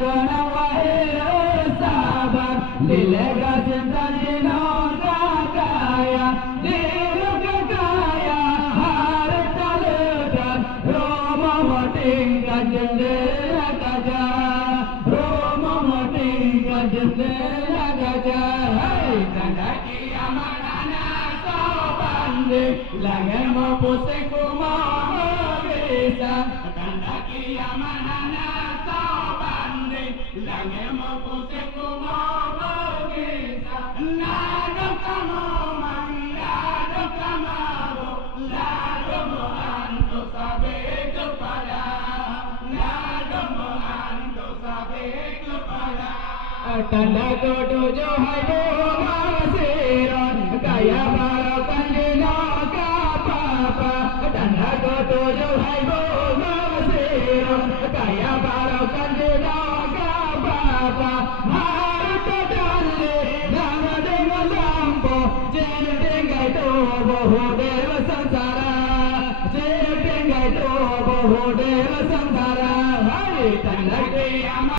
kona wae sabar dilega cinta jino kaya diruga kaya harta ledan Roma matingga jendela kaja Roma matingga jendela kaja hai tanda kiamat anak sobande langen mau pusing kumah bisa tanda kiamat anak sobande langen mau pusing kumah bisa nado kamu nado kamu nado anto sabe kepada nado anto sabe kepada tanda tujuh hai bunga siron kaya barokan dino kapapa tanda tujuh hai bunga siron kaya barokan dino kapapa harta dalli dana dengan lampu jen tinggai tubuh dewa sangsara jen tinggai tubuh dewa sangsara hai tanda kiamat